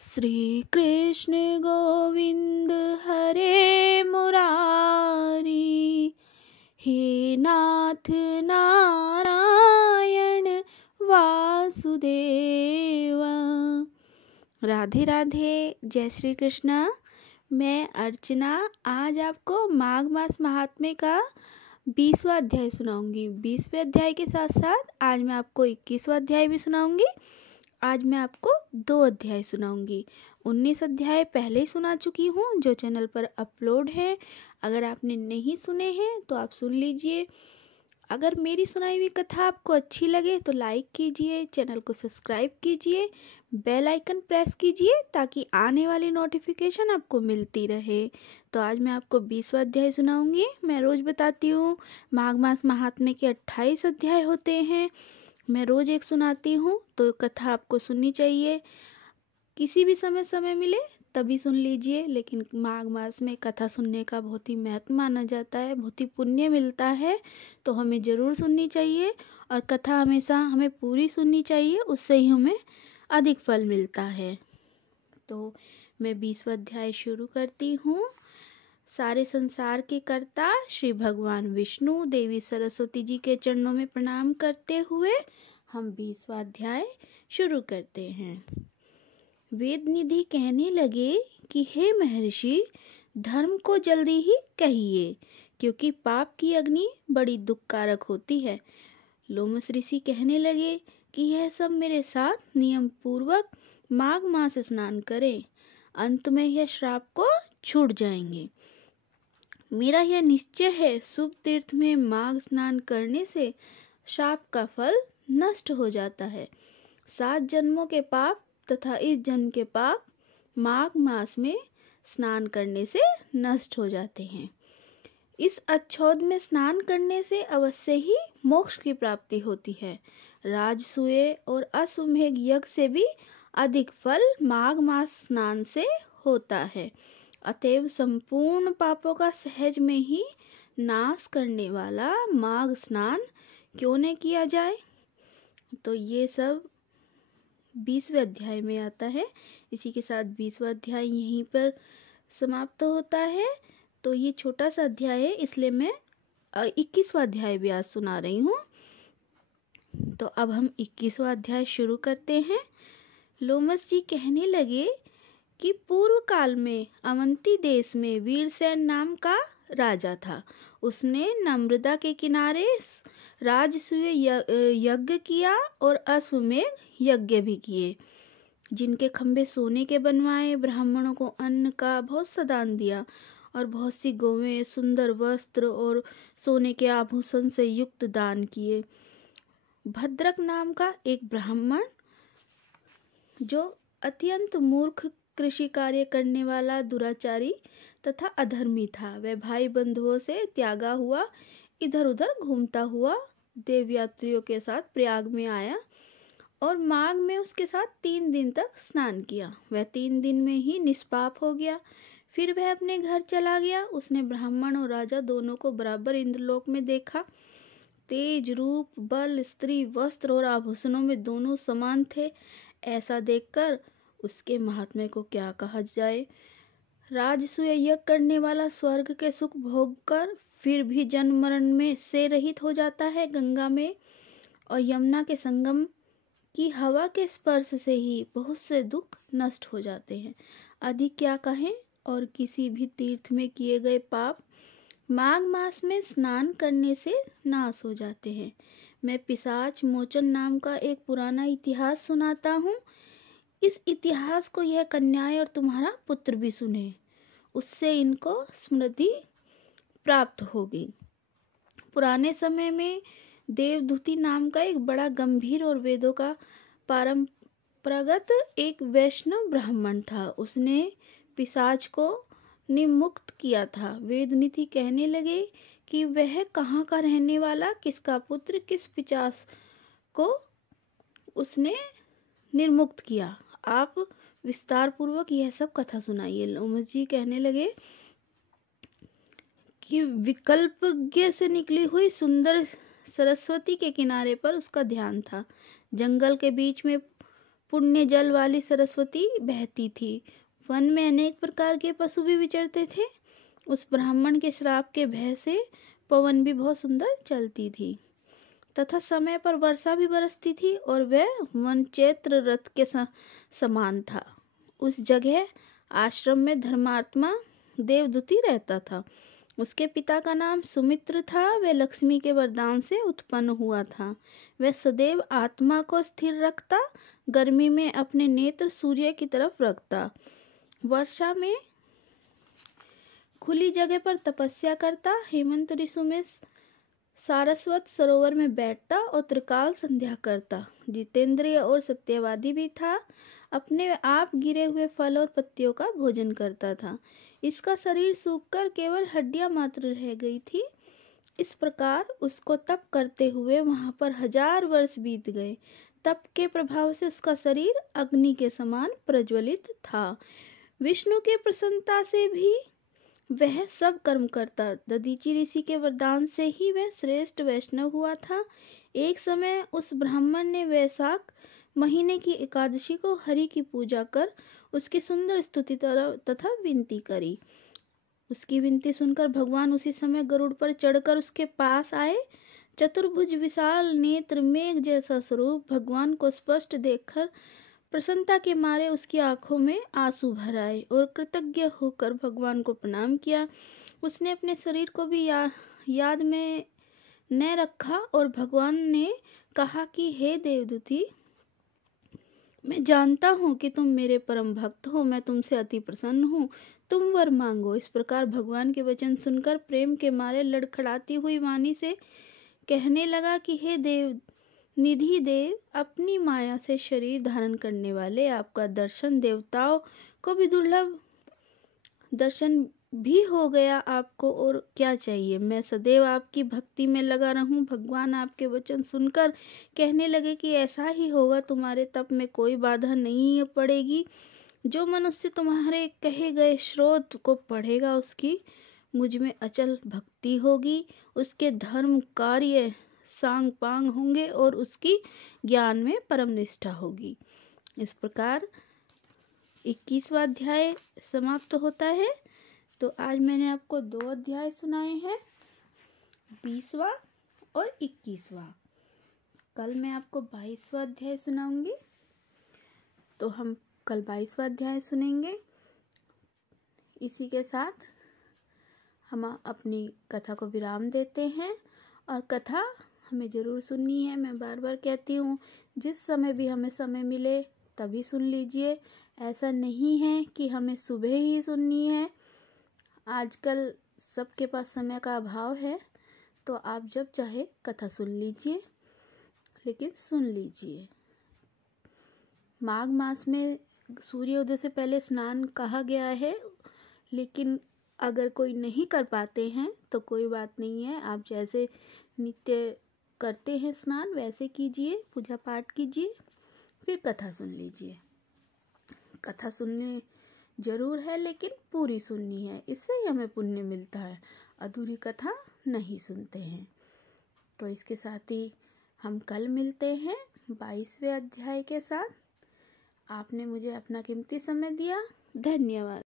श्री कृष्ण गोविंद हरे मुरारी, हे नाथ नारायण वासुदेव। राधे राधे, जय श्री कृष्णा। मैं अर्चना आज आपको माघ मास महात्म्य का 20वां अध्याय सुनाऊंगी। 20वें अध्याय के साथ साथ आज मैं आपको 21वां अध्याय भी सुनाऊंगी। आज मैं आपको 2 अध्याय सुनाऊंगी। 19 अध्याय पहले ही सुना चुकी हूँ जो चैनल पर अपलोड है। अगर आपने नहीं सुने हैं तो आप सुन लीजिए। अगर मेरी सुनाई हुई कथा आपको अच्छी लगे तो लाइक कीजिए, चैनल को सब्सक्राइब कीजिए, बेल आइकन प्रेस कीजिए ताकि आने वाली नोटिफिकेशन आपको मिलती रहे। तो आज मैं आपको 20वां अध्याय सुनाऊंगी। मैं रोज़ बताती हूँ माघ मास महात्म्य के 28 अध्याय होते हैं। मैं रोज़ एक सुनाती हूँ, तो कथा आपको सुननी चाहिए। किसी भी समय मिले तभी सुन लीजिए, लेकिन माघ मास में कथा सुनने का बहुत ही महत्व माना जाता है, बहुत ही पुण्य मिलता है, तो हमें ज़रूर सुननी चाहिए। और कथा हमेशा हमें पूरी सुननी चाहिए, उससे ही हमें अधिक फल मिलता है। तो मैं 20वां अध्याय शुरू करती हूँ। सारे संसार के कर्ता श्री भगवान विष्णु देवी सरस्वती जी के चरणों में प्रणाम करते हुए हम 20वां अध्याय शुरू करते हैं। वेद निधि कहने लगे कि हे महर्षि, धर्म को जल्दी ही कहिए, क्योंकि पाप की अग्नि बड़ी दुखकारक होती है। लोमस ऋषि कहने लगे कि यह सब मेरे साथ नियम पूर्वक माघ मास स्नान करें, अंत में यह श्राप को छूट जाएंगे। मेरा यह निश्चय है, शुभ तीर्थ में माघ स्नान करने से शाप का फल नष्ट हो जाता है। 7 जन्मों के पाप तथा इस जन्म के पाप माघ मास में स्नान करने से नष्ट हो जाते हैं। इस अच्छौद में स्नान करने से अवश्य ही मोक्ष की प्राप्ति होती है। राजसूय और अश्वमेध यज्ञ से भी अधिक फल माघ मास स्नान से होता है। अतएव संपूर्ण पापों का सहज में ही नाश करने वाला माघ स्नान क्यों न किया जाए। तो ये सब 20वें अध्याय में आता है। इसी के साथ 20वां अध्याय यहीं पर समाप्त होता है। तो ये छोटा सा अध्याय है, इसलिए मैं 21वां अध्याय भी आज सुना रही हूँ। तो अब हम 21वां अध्याय शुरू करते हैं। लोमस जी कहने लगे कि पूर्व काल में अवंती देश में वीरसेन नाम का राजा था। उसने नर्मदा के किनारे राजसूय यज्ञ किया और अश्वमेध यज्ञ भी किए, जिनके खंभे सोने के बनवाए। ब्राह्मणों को अन्न का बहुत सा दान दिया और बहुत सी गौवें, सुंदर वस्त्र और सोने के आभूषण से युक्त दान किए। भद्रक नाम का एक ब्राह्मण, जो अत्यंत मूर्ख, कृषि कार्य करने वाला, दुराचारी तथा अधर्मी था, वह भाई बंधुओं से त्यागा हुआ इधर उधर घूमता हुआ देवयात्रियों के साथ प्रयाग में आया और माघ में उसके साथ 3 दिन तक स्नान किया। वह 3 दिन में ही निष्पाप हो गया। फिर वह अपने घर चला गया। उसने ब्राह्मण और राजा दोनों को बराबर इंद्रलोक में देखा। तेज, रूप, बल, स्त्री, वस्त्र और आभूषणों में दोनों समान थे। ऐसा देखकर उसके महात्म्य को क्या कहा जाए। राजसूय यज्ञ करने वाला स्वर्ग के सुख भोग कर फिर भी जन्म मरण में से रहित हो जाता है। गंगा में और यमुना के संगम की हवा के स्पर्श से ही बहुत से दुख नष्ट हो जाते हैं। अधिक क्या कहें। और किसी भी तीर्थ में किए गए पाप माघ मास में स्नान करने से नाश हो जाते हैं। मैं पिशाच मोचन नाम का एक पुराना इतिहास सुनाता हूँ। इस इतिहास को यह कन्याएं और तुम्हारा पुत्र भी सुने, उससे इनको स्मृति प्राप्त होगी। पुराने समय में देवदूति नाम का एक बड़ा गंभीर और वेदों का परंपरागत एक वैष्णव ब्राह्मण था। उसने पिशाच को निमुक्त किया था। वेद नीति कहने लगे कि वह कहाँ का रहने वाला, किसका पुत्र, किस पिशाच को उसने निर्मुक्त किया। आप विस्तार पूर्वक यह सब कथा सुनाइए। लोमस जी कहने लगे कि विकल्पज्ञ से निकली हुई सुंदर सरस्वती के किनारे पर उसका ध्यान था। जंगल के बीच में पुण्य जल वाली सरस्वती बहती थी। वन में अनेक प्रकार के पशु भी विचरते थे। उस ब्राह्मण के श्राप के भय से पवन भी बहुत सुंदर चलती थी तथा समय पर वर्षा भी बरसती थी और वह वन चैत्र रथ के समान था। उस जगह आश्रम में धर्मात्मा देवदूती रहता था। उसके पिता का नाम सुमित्र था। वह लक्ष्मी के वरदान से उत्पन्न हुआ था। वह सदैव आत्मा को स्थिर रखता, गर्मी में अपने नेत्र सूर्य की तरफ रखता, वर्षा में खुली जगह पर तपस्या करता, हेमंत ऋतु में सारस्वत सरोवर में बैठता और त्रिकाल संध्या करता। जितेंद्रिय और सत्यवादी भी था। अपने आप गिरे हुए फल और पत्तियों का भोजन करता था। इसका शरीर सूखकर केवल हड्डियां मात्र रह गई थी। इस प्रकार उसको तप करते हुए वहां पर 1000 वर्ष बीत गए। तप के प्रभाव से उसका शरीर अग्नि के समान प्रज्वलित था। विष्णु की प्रसन्नता से भी वह सब कर्म करता। दधीचि ऋषि के वरदान से ही वह श्रेष्ठ वैष्णव हुआ था। एक समय उस ब्राह्मण ने वैशाख महीने की एकादशी को हरि की पूजा कर उसकी सुंदर स्तुति तथा विनती करी। उसकी विनती सुनकर भगवान उसी समय गरुड़ पर चढ़कर उसके पास आए। चतुर्भुज विशाल नेत्र, मेघ जैसा स्वरूप, भगवान को स्पष्ट देखकर प्रसन्नता के मारे उसकी आंखों में आंसू भर आए और कृतज्ञ होकर भगवान को प्रणाम किया। उसने अपने शरीर को भी याद में न रखा और भगवान ने कहा कि हे देवदूती, मैं जानता हूँ कि तुम मेरे परम भक्त हो। मैं तुमसे अति प्रसन्न हूँ। तुम वर मांगो। इस प्रकार भगवान के वचन सुनकर प्रेम के मारे लड़खड़ाती हुई वाणी से कहने लगा कि हे देव निधि देव, अपनी माया से शरीर धारण करने वाले, आपका दर्शन देवताओं को भी दुर्लभ दर्शन भी हो गया। आपको और क्या चाहिए? मैं सदैव आपकी भक्ति में लगा रहूं। भगवान आपके वचन सुनकर कहने लगे कि ऐसा ही होगा। तुम्हारे तप में कोई बाधा नहीं पड़ेगी। जो मनुष्य तुम्हारे कहे गए स्रोत को पढ़ेगा, उसकी मुझ में अचल भक्ति होगी। उसके धर्म कार्य सांग पांग होंगे और उसकी ज्ञान में परम निष्ठा होगी। इस प्रकार 21वां अध्याय समाप्त होता है। तो आज मैंने आपको 2 अध्याय सुनाए हैं, 20वां और 21वां। कल मैं आपको 22वां अध्याय सुनाऊंगी। तो हम कल 22वां अध्याय सुनेंगे। इसी के साथ हम अपनी कथा को विराम देते हैं। और कथा हमें ज़रूर सुननी है। मैं बार बार कहती हूँ, जिस समय भी हमें समय मिले तभी सुन लीजिए। ऐसा नहीं है कि हमें सुबह ही सुननी है। आजकल सबके पास समय का अभाव है, तो आप जब चाहे कथा सुन लीजिए, लेकिन सुन लीजिए। माघ मास में सूर्योदय से पहले स्नान कहा गया है, लेकिन अगर कोई नहीं कर पाते हैं तो कोई बात नहीं है। आप जैसे नित्य करते हैं स्नान वैसे कीजिए, पूजा पाठ कीजिए, फिर कथा सुन लीजिए। कथा सुनने जरूर है, लेकिन पूरी सुननी है, इससे ही हमें पुण्य मिलता है। अधूरी कथा नहीं सुनते हैं। तो इसके साथ ही हम कल मिलते हैं 22वें अध्याय के साथ। आपने मुझे अपना कीमती समय दिया, धन्यवाद।